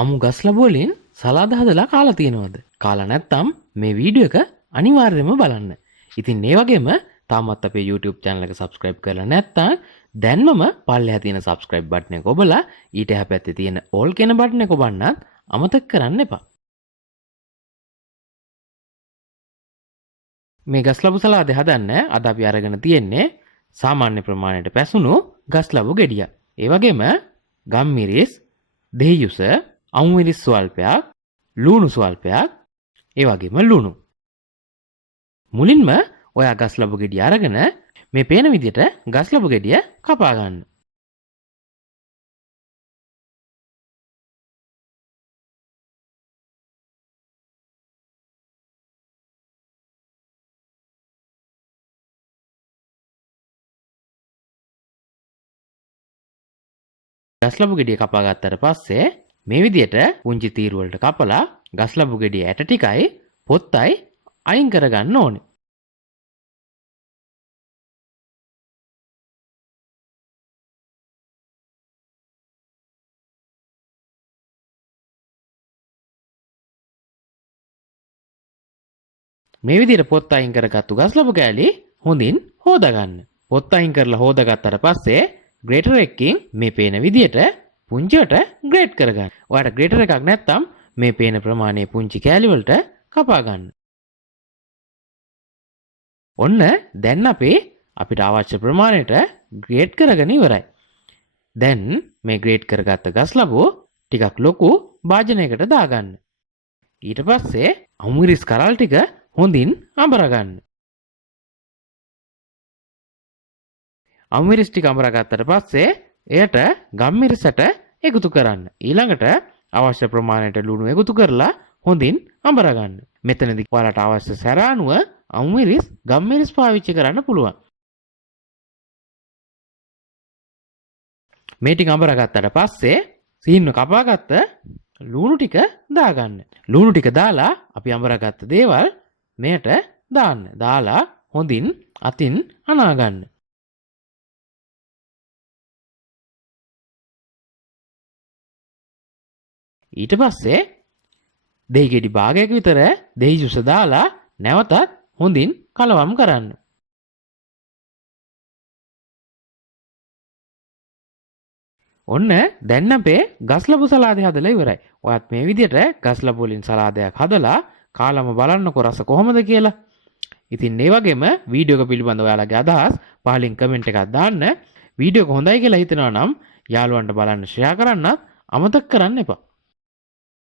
අමු ගස් ලැබු වලින් සලාද හදලා කාලා තියෙනවද? කාලා නැත්නම් මේ වීඩියෝ එක අනිවාර්යයෙන්ම බලන්න. ඉතින් මේ වගේම තාමත් අපේ YouTube channel එක subscribe කරලා නැත්නම් දැන්මම පල්ලෙහා තියෙන subscribe button එක ඔබලා ඊට එහා පැත්තේ තියෙන all කියන button එක ඔබන්නත් අමතක කරන්න එපා. මේ ගස් ලැබු සලාදේ හදන්න අද අපි අරගෙන තියෙන්නේ සාමාන්‍ය ප්‍රමාණයට පැසුණු ගස් ලැබු ගෙඩිය. ඒ වගේම ගම්මිරිස්, දෙහියුස, අමුමිරිස් ස්වල්පයක්, ලුණු ස්වල්පයක්, ඒ වගේම ලුණු. මුලින්ම ඔයා ගස් ලැබු ගෙඩිය අරගෙන මේ පේන විදිහට ගස් ලැබු ගෙඩිය කපා ගන්න. ගස් ලැබු ගෙඩිය කපා ගත්තට පස්සේ මේ විදිහට පුංචි තීරු වලට කපලා ගස් ලැබු ගෙඩිය ඇට ටිකයි පොත්තයි අයින් කරගන්න ඕනේ. මේ විදිහට පොත්ත අයින් කරගත්තු ගස් ලැබු කෑලි හොඳින් හොදා ගන්න. පොත්ත අයින් කරලා හොදාගත්තට පස්සේ ග්‍රේටර් එකකින් මේ පේන විදිහට පුංචියට ග්‍රේට් කරගන්න. ඔයාලට ග්‍රේටර් එකක් නැත්නම් මේ පේන ප්‍රමාණයේ පුංචි කෑලි වලට කපා ගන්න. ඔන්න දැන් අපිට අවශ්‍ය ප්‍රමාණයට ග්‍රේට් කරගෙන ඉවරයි. දැන් මේ ග්‍රේට් කරගත්ත ගස් ලැබුව ටිකක් ලොකු භාජනයකට දාගන්න. ඊට පස්සේ අමුමිරිස් කරල් ටික හොඳින් අඹර ගන්න. අමුමිරිස් ටික අඹර ගත්තට පස්සේ එයට ගම්මිරිසට එකතු කරන්න. ඊළඟට අවශ්‍ය ප්‍රමාණයට ලුණු එකතු කරලා හොඳින් අඹර ගන්න. මෙතනදී ඔයාලට අවශ්‍ය සැර අනුව අමුමිරිස් ගම්මිරිස් පාවිච්චි කරන්න පුළුවන්. මේ ටික අඹර ගත්තට පස්සේ සීන්ව කපාගත්ත ලුණු ටික දාගන්න. ලුණු ටික දාලා අපි අඹරගත්ත දේවල් මෙයට දාන්න. දාලා හොඳින් අතින් අනා ගන්න. ඊට පස්සේ දෙහි ගෙඩි භාගයක විතර දෙහි ජුස දාලා නැවතත් හොඳින් කලවම් කරන්න. ඔන්න දැන් අපේ ගස් ලැබු සලාදේ හදලා ඉවරයි. ඔයත් මේ විදිහට ගස් ලැබු වලින් සලාදයක් හදලා කාලම බලන්නකො රස කොහොමද කියලා. ඉතින් මේ වගේම වීඩියෝ එක පිළිබඳව ඔයාලගේ අදහස් පහලින් කමෙන්ට් එකක් දාන්න. වීඩියෝ එක හොඳයි කියලා හිතනවා නම් යාළුවන්ට බලන්න ෂෙයා කරන්නත් අමතක කරන්න එපා.